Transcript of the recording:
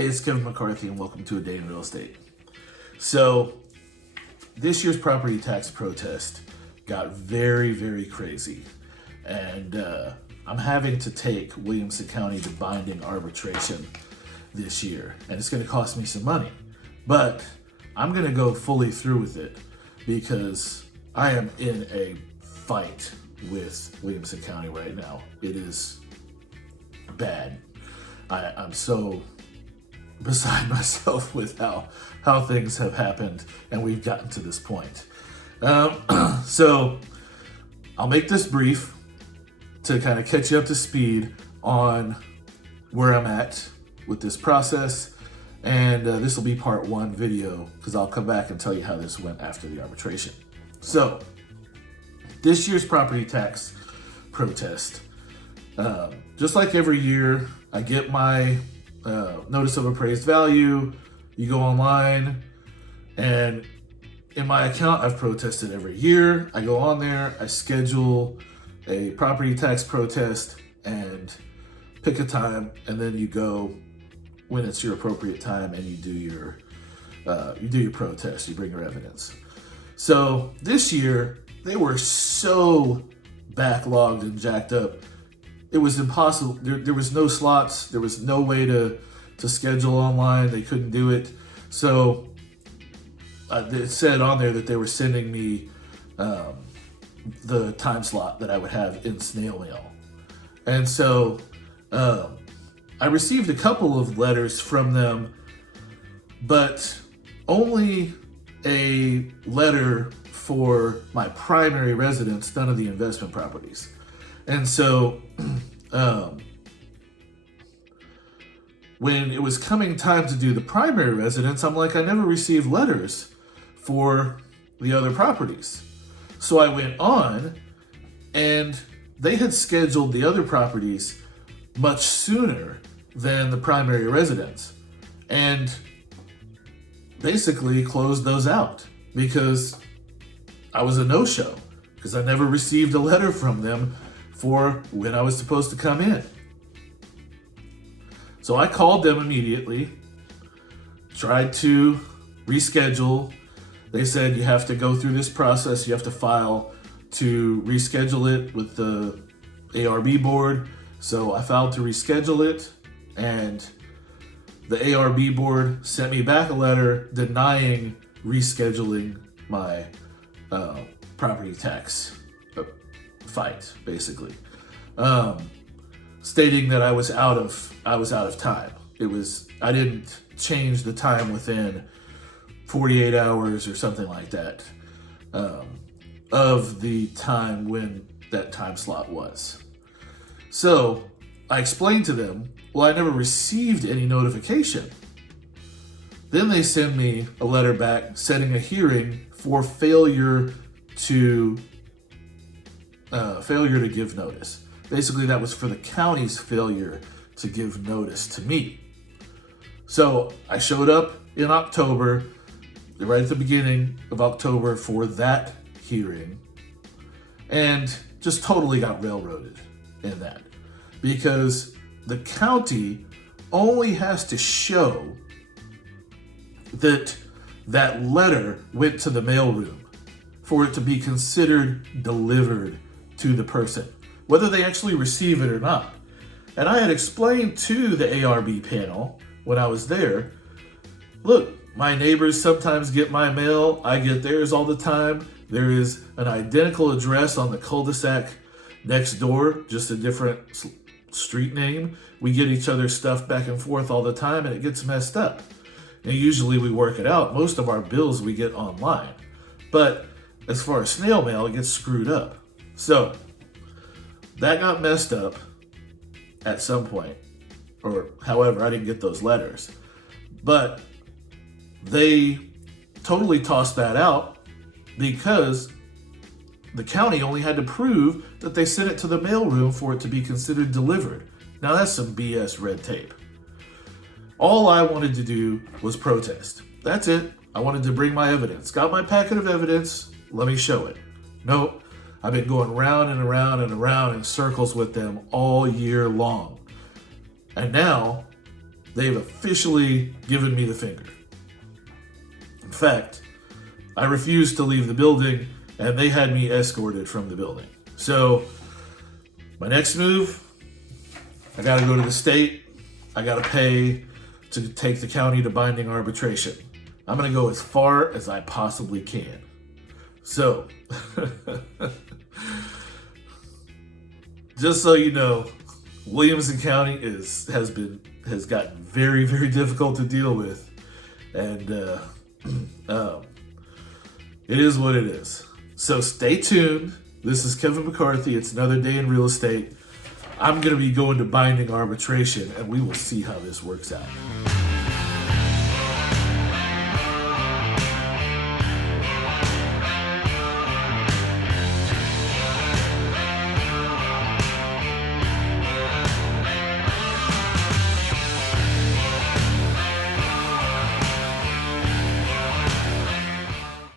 Hey, it's Kevin McCarthy, and welcome to A Day in Real Estate. So, this year's property tax protest got very, very crazy, and I'm having to take Williamson County to binding arbitration this year, and it's going to cost me some money, but I'm going to go fully through with it because I am in a fight with Williamson County right now. It is bad. I'm so beside myself with how things have happened and we've gotten to this point. So I'll make this brief to kind of catch you up to speed on where I'm at with this process, and this will be part one video because I'll come back and tell you how this went after the arbitration. So this year's property tax protest, just like every year, I get my notice of appraised value. You go online, and in my account, I've protested every year. I go on there, I schedule a property tax protest and pick a time, and then you go when it's your appropriate time and you do your protest, you bring your evidence. So this year, they were so backlogged and jacked up. It was impossible. There was no slots. There was no way to schedule online. They couldn't do it. So it said on there that they were sending me the time slot that I would have in snail mail. And so I received a couple of letters from them, but only a letter for my primary residence, none of the investment properties. And so when it was coming time to do the primary residence, I'm like, I never received letters for the other properties. So I went on, and they had scheduled the other properties much sooner than the primary residence, and basically closed those out because I was a no-show because I never received a letter from them for when I was supposed to come in. So I called them immediately, tried to reschedule. They said you have to go through this process, you have to file to reschedule it with the ARB board. So I filed to reschedule it, and the ARB board sent me back a letter denying rescheduling my property tax fight, basically, stating that I was out of time. I didn't change the time within 48 hours or something like that of the time when that time slot was. So I explained to them, well, I never received any notification. Then they send me a letter back setting a hearing for failure to give notice. Basically, that was for the county's failure to give notice to me. So I showed up in October, right at the beginning of October, for that hearing, and just totally got railroaded in that because the county only has to show that that letter went to the mailroom for it to be considered delivered to the person, whether they actually receive it or not. And I had explained to the ARB panel when I was there, look, my neighbors sometimes get my mail, I get theirs all the time. There is an identical address on the cul-de-sac next door, just a different street name. We get each other's stuff back and forth all the time, and it gets messed up. And usually we work it out. Most of our bills we get online. But as far as snail mail, it gets screwed up. So that got messed up at some point, or however, I didn't get those letters. But they totally tossed that out because the county only had to prove that they sent it to the mailroom for it to be considered delivered. Now that's some BS red tape. All I wanted to do was protest. That's it. I wanted to bring my evidence. Got my packet of evidence. Let me show it. Nope. I've been going round and around and around in circles with them all year long. And now They've officially given me the finger. In fact, I refused to leave the building, and they had me escorted from the building. So, my next move, I gotta go to the state. I gotta pay to take the county to binding arbitration. I'm gonna go as far as I possibly can. So, just so you know, Williamson County has gotten very, very difficult to deal with, and it is what it is. So stay tuned. This is Kevin McCarthy. It's another day in real estate. I'm going to be going to binding arbitration, and we will see how this works out.